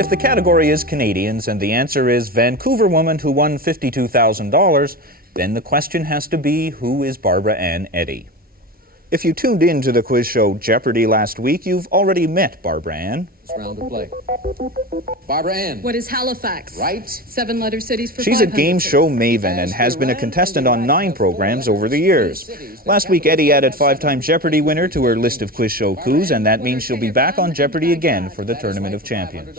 If the category is Canadians and the answer is Vancouver woman who won $52,000, then the question has to be, who is Barbara-Anne Eddy? If you tuned in to the quiz show Jeopardy last week, you've already met Barbara-Anne. Round of play. Barbara-Anne. What is Halifax? Right. 7-letter cities for She's a 500 game cities. show maven and has been a contestant on 9 programs over the years. Last week, Eddy added 5-time Jeopardy winner to her list of quiz show coups, and that means she'll be back on Jeopardy again for the Tournament of Champions.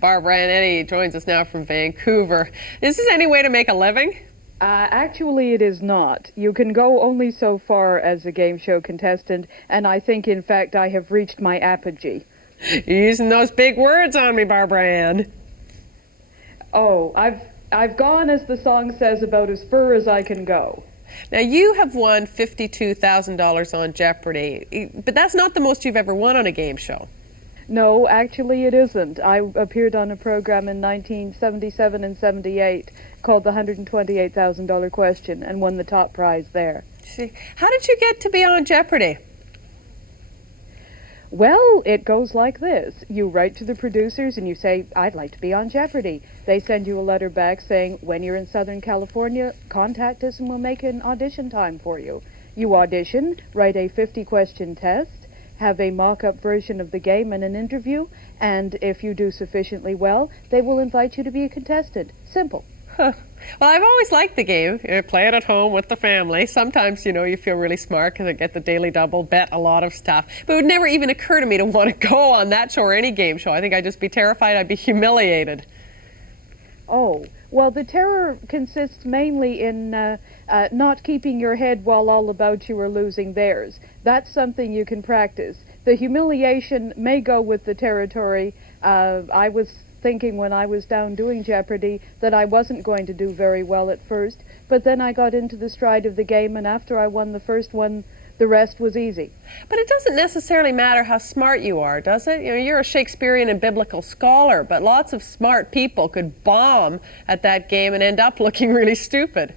Barbara-Anne Eddy joins us now from Vancouver. Is this any way to make a living? Actually, it is not. You can go only so far as a game show contestant, and I think, in fact, I have reached my apogee. You're using those big words on me, Barbara-Anne. Oh, I've gone, as the song says, about as far as I can go. Now, you have won $52,000 on Jeopardy, but that's not the most you've ever won on a game show. No, actually it isn't. I appeared on a program in 1977 and 78 called the $128,000 Question and won the top prize there. See, how did you get to be on Jeopardy? Well, it goes like this. You write to the producers and you say, I'd like to be on Jeopardy. They send you a letter back saying, when you're in Southern California, contact us and we'll make an audition time for you. You audition, write a 50-question test, have a mock-up version of the game and an interview, and if you do sufficiently well, they will invite you to be a contestant. Simple. Huh. Well, I've always liked the game. You play it at home with the family. Sometimes, you know, you feel really smart because I get the daily double, bet a lot of stuff. But it would never even occur to me to want to go on that show or any game show. I think I'd just be terrified. I'd be humiliated. Oh, well, the terror consists mainly in not keeping your head while all about you are losing theirs. That's something you can practice. The humiliation may go with the territory. I was thinking when I was down doing Jeopardy that I wasn't going to do very well at first, but then I got into the stride of the game, and after I won the first one, the rest was easy. But it doesn't necessarily matter how smart you are, does it? You know, you're a Shakespearean and biblical scholar, but lots of smart people could bomb at that game and end up looking really stupid.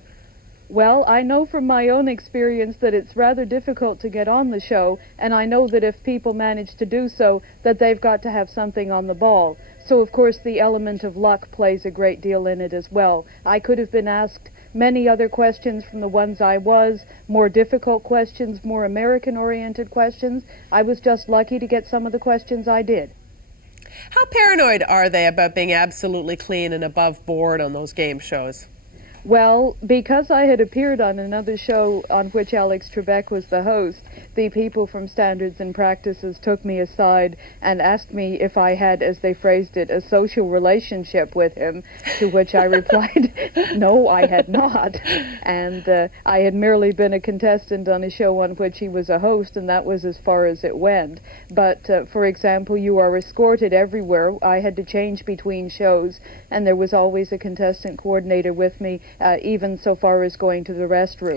Well, I know from my own experience that it's rather difficult to get on the show, and I know that if people manage to do so, that they've got to have something on the ball. So, of course, the element of luck plays a great deal in it as well. I could have been asked many other questions from the ones I was, more difficult questions, more American-oriented questions. I was just lucky to get some of the questions I did. How paranoid are they about being absolutely clean and above board on those game shows? Well, because I had appeared on another show on which Alex Trebek was the host, the people from Standards and Practices took me aside and asked me if I had, as they phrased it, a social relationship with him, to which I replied, no, I had not. And I had merely been a contestant on a show on which he was a host, and that was as far as it went. But, for example, you are escorted everywhere. I had to change between shows, and there was always a contestant coordinator with me, even so far as going to the restroom.